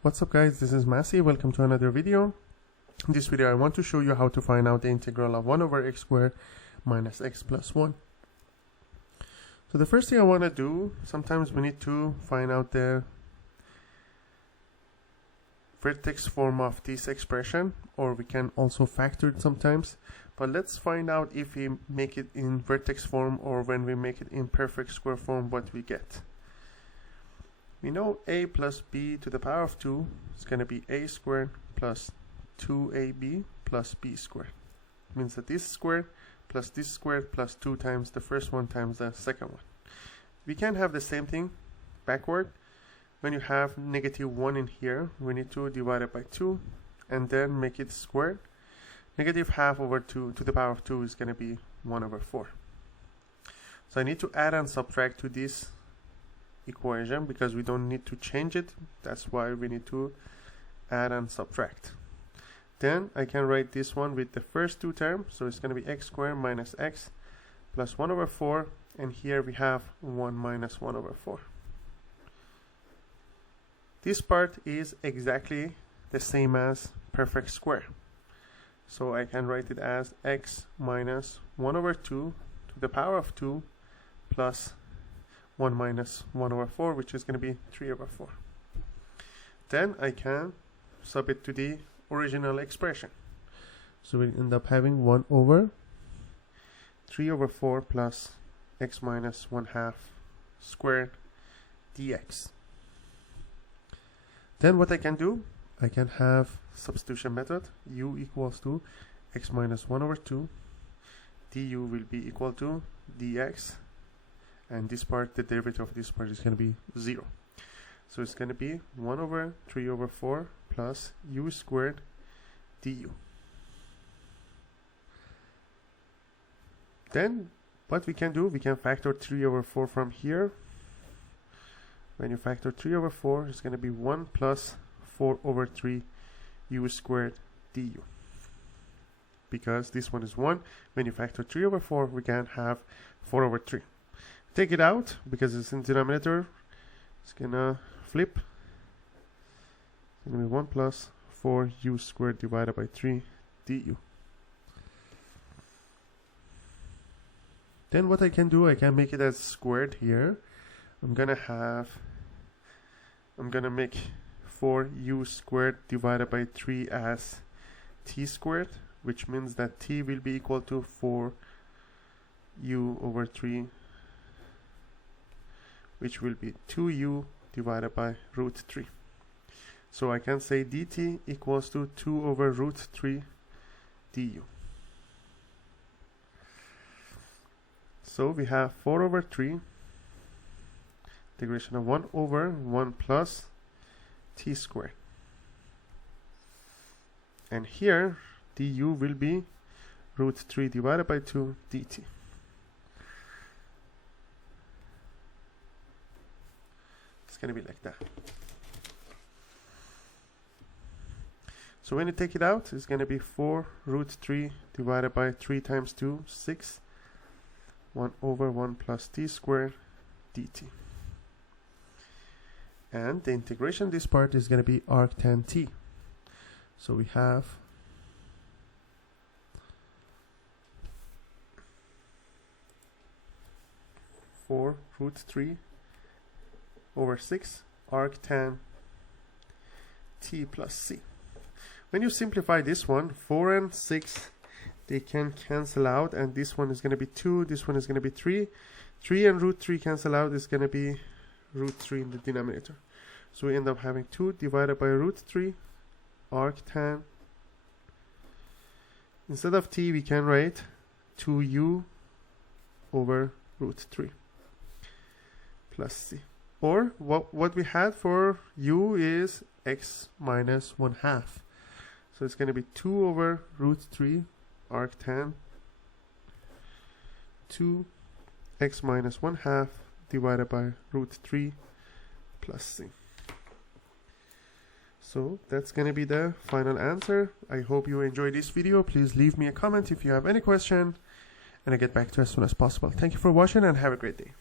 What's up guys, this is Massey. Welcome to another video. In this video I want to show you how to find out the integral of 1 over x squared minus x plus 1. So the first thing I want to do, sometimes we need to find out the vertex form of this expression, or we can also factor it sometimes. But let's find out if we make it in vertex form or when we make it in perfect square form, what we get. We know a plus b to the power of 2 is going to be a squared plus 2ab plus b squared. It means that this squared plus 2 times the first one times the second one. We can have the same thing backward. When you have -1 in here, we need to divide it by 2 and then make it squared. Negative half over 2 to the power of 2 is going to be 1 over 4. So I need to add and subtract to this equation because we don't need to change it. That's why we need to add and subtract. Then I can write this one with the first two terms, so it's going to be x squared minus x plus 1 over 4, and here we have 1 minus 1 over 4. This part is exactly the same as perfect square, so I can write it as x minus 1 over 2 to the power of 2 plus 1 minus 1 over 4, which is going to be 3 over 4. Then I can sub it to the original expression. So we end up having 1 over 3 over 4 plus x minus 1/2 squared dx. Then what I can do, I can have substitution method. U equals to x minus 1 over 2. du will be equal to dx. And this part, the derivative of this part is going to be 0. So it's going to be 1 over 3 over 4 plus u squared du. Then what we can do, we can factor 3 over 4 from here. When you factor 3 over 4, it's going to be 1 plus 4 over 3 u squared du. Because this one is 1, when you factor 3 over 4, we can have 4 over 3. Take it out because it's in denominator. It's gonna flip. It's gonna be 1 plus 4 u squared divided by 3 du. Then what I can do, I can make it as squared here. I'm gonna make 4 u squared divided by 3 as t squared, which means that t will be equal to 4 u over 3, which will be 2u divided by root 3. So I can say dt equals to 2 over root 3 du. So we have 4 over 3, integration of 1 over 1 plus t squared. And here du will be root 3 divided by 2 dt. It's going to be like that. So when you take it out, it's going to be 4 root 3 divided by 3 times 2, 6. 1 over 1 plus t squared dt. And the integration, this part is going to be arctan t. So we have 4 root 3 over 6 arctan t plus c. When you simplify this one, 4 and 6, they can cancel out, and this one is going to be 2, this one is going to be 3. 3 and root 3 cancel out, is going to be root 3 in the denominator. So we end up having 2 divided by root 3 arctan. Instead of t, we can write 2u over root 3 plus c. Or what we had for u is x minus 1/2. So it's going to be 2 over root 3 arctan 2 x minus 1/2 divided by root 3 plus c. So that's going to be the final answer. I hope you enjoyed this video. Please leave me a comment if you have any question, and I'll get back to you as soon as possible. Thank you for watching and have a great day.